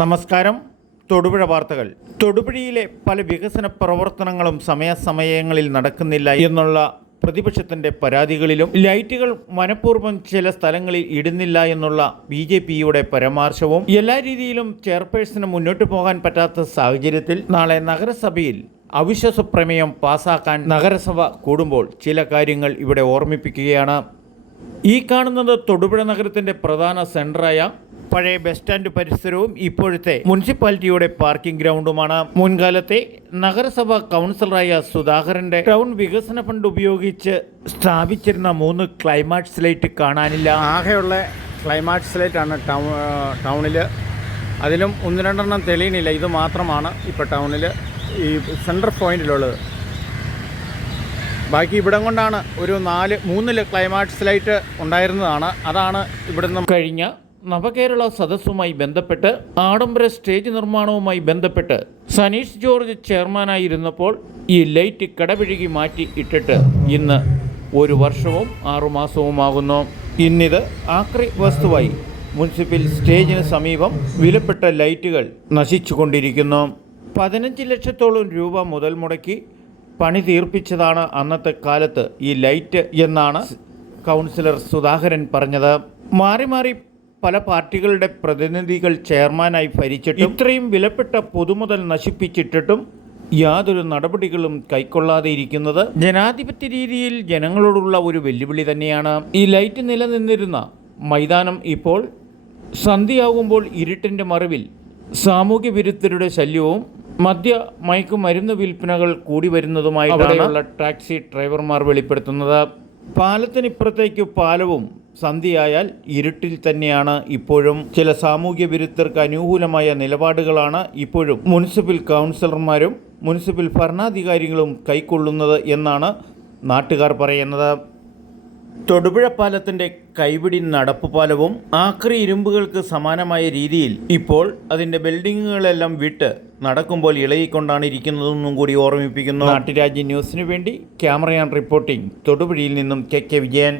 നമസ്കാരം. തൊടുപുഴ വാർത്തകൾ. തൊടുപുഴയിലെ പല വികസന പ്രവർത്തനങ്ങളും സമയാസമയങ്ങളിൽ നടക്കുന്നില്ല എന്നുള്ള പ്രതിപക്ഷത്തിൻ്റെ പരാതികളിലും ലൈറ്റുകൾ മനഃപൂർവ്വം ചില സ്ഥലങ്ങളിൽ ഇടുന്നില്ല എന്നുള്ള BJPയുടെ പരാമർശവും എല്ലാ രീതിയിലും ചെയർപേഴ്സണ് മുന്നോട്ട് പോകാൻ പറ്റാത്ത സാഹചര്യത്തിൽ നാളെ നഗരസഭയിൽ അവിശ്വാസ പ്രമേയം പാസാക്കാൻ നഗരസഭ കൂടുമ്പോൾ ചില കാര്യങ്ങൾ ഇവിടെ ഓർമ്മിപ്പിക്കുകയാണ്. ഈ കാണുന്നത് തൊടുപുഴ നഗരത്തിൻ്റെ പ്രധാന സെൻറ്ററായ പഴയ ബസ് സ്റ്റാൻഡ് പരിസരവും ഇപ്പോഴത്തെ മുനിസിപ്പാലിറ്റിയുടെ പാർക്കിംഗ് ഗ്രൗണ്ടുമാണ്. മുൻകാലത്തെ നഗരസഭ കൗൺസിലറായ സുധാകരന്റെ ടൗൺ വികസന ഫണ്ട് ഉപയോഗിച്ച് സ്ഥാപിച്ചിരുന്ന 3 ക്ലൈമാക്സ് ലൈറ്റ് കാണാനില്ല. ആകെയുള്ള ക്ലൈമാക്സ് ലൈറ്റാണ് ടൗണിൽ. അതിലും 1-2 തെളിയണില്ല. ഇത് മാത്രമാണ് ഇപ്പോൾ ടൗണിൽ ഈ സെൻട്രൽ പോയിന്റിലുള്ളത്. ബാക്കി ഇവിടം കൊണ്ടാണ് ഒരു 3 ക്ലൈമാക്സ് ലൈറ്റ് ഉണ്ടായിരുന്നതാണ്. അതാണ് ഇവിടുന്ന് കഴിഞ്ഞ നവകേരള സദസ്സുമായി ബന്ധപ്പെട്ട് ആഡംബര സ്റ്റേജ് നിർമ്മാണവുമായി ബന്ധപ്പെട്ട് സനീഷ് ജോർജ് ചെയർമാനായിരുന്നപ്പോൾ ഈ ലൈറ്റ് കടപിഴുകി മാറ്റി ഇട്ടിട്ട് ഇന്ന് 1 വർഷവും 6 മാസവുമാകുന്നു. ഇന്നിത് ആക്രി വസ്തുവായി മുനിസിപ്പൽ സ്റ്റേജിന് സമീപം വിലപ്പെട്ട ലൈറ്റുകൾ നശിച്ചുകൊണ്ടിരിക്കുന്നു. 15 ലക്ഷത്തോളം രൂപ മുതൽ മുടക്കി പണി തീർപ്പിച്ചതാണ് അന്നത്തെ കാലത്ത് ഈ ലൈറ്റ് എന്നാണ് കൗൺസിലർ സുധാകരൻ പറഞ്ഞത്. മാറി മാറി പല പാർട്ടികളുടെ പ്രതിനിധികൾ ചെയർമാനായി ഭരിച്ചിട്ടും ഇത്രയും വിലപ്പെട്ട പൊതുമുതൽ നശിപ്പിച്ചിട്ടിട്ടും യാതൊരു നടപടികളും കൈക്കൊള്ളാതെ ഇരിക്കുന്നത് ജനാധിപത്യ രീതിയിൽ ജനങ്ങളോടുള്ള ഒരു വെല്ലുവിളി തന്നെയാണ്. ഈ ലൈറ്റ് നിലനിന്നിരുന്ന മൈതാനം ഇപ്പോൾ സന്ധ്യയാകുമ്പോൾ ഇരുട്ടിൻ്റെ മറവിൽ സാമൂഹ്യ വിരുദ്ധരുടെ ശല്യവും മയക്കുമരുന്ന് വിൽപ്പനകൾ കൂടി വരുന്നതുമായി അവിടെയുള്ള ടാക്സി ഡ്രൈവർമാർ വെളിപ്പെടുത്തുന്നത്. പാലത്തിനിപ്പുറത്തേക്ക് പാലവും സന്ധ്യയായാൽ ഇരുട്ടിൽ തന്നെയാണ്. ഇപ്പോഴും ചില സാമൂഹ്യ വിരുദ്ധർക്ക് അനുകൂലമായ നിലപാടുകളാണ് ഇപ്പോഴും മുനിസിപ്പൽ കൗൺസിലർമാരും മുനിസിപ്പൽ ഭരണാധികാരികളും കൈക്കൊള്ളുന്നത് എന്നാണ് നാട്ടുകാർ പറയുന്നത്. തൊടുപുഴ പാലത്തിൻ്റെ കൈപിടി നടപ്പുപാലവും ആക്രി ഇരുമ്പുകൾക്ക് സമാനമായ രീതിയിൽ ഇപ്പോൾ അതിൻ്റെ ബിൽഡിങ്ങുകളെല്ലാം വിട്ട് നടക്കുമ്പോൾ ഇളകിക്കൊണ്ടാണ് ഇരിക്കുന്നതെന്നും കൂടി ഓർമ്മിപ്പിക്കുന്നു. നാട്ടുരാജ്യ ന്യൂസിനു വേണ്ടി ക്യാമറയാൻ റിപ്പോർട്ടിംഗ് തൊടുപുഴയിൽ നിന്നും KK വിജയൻ.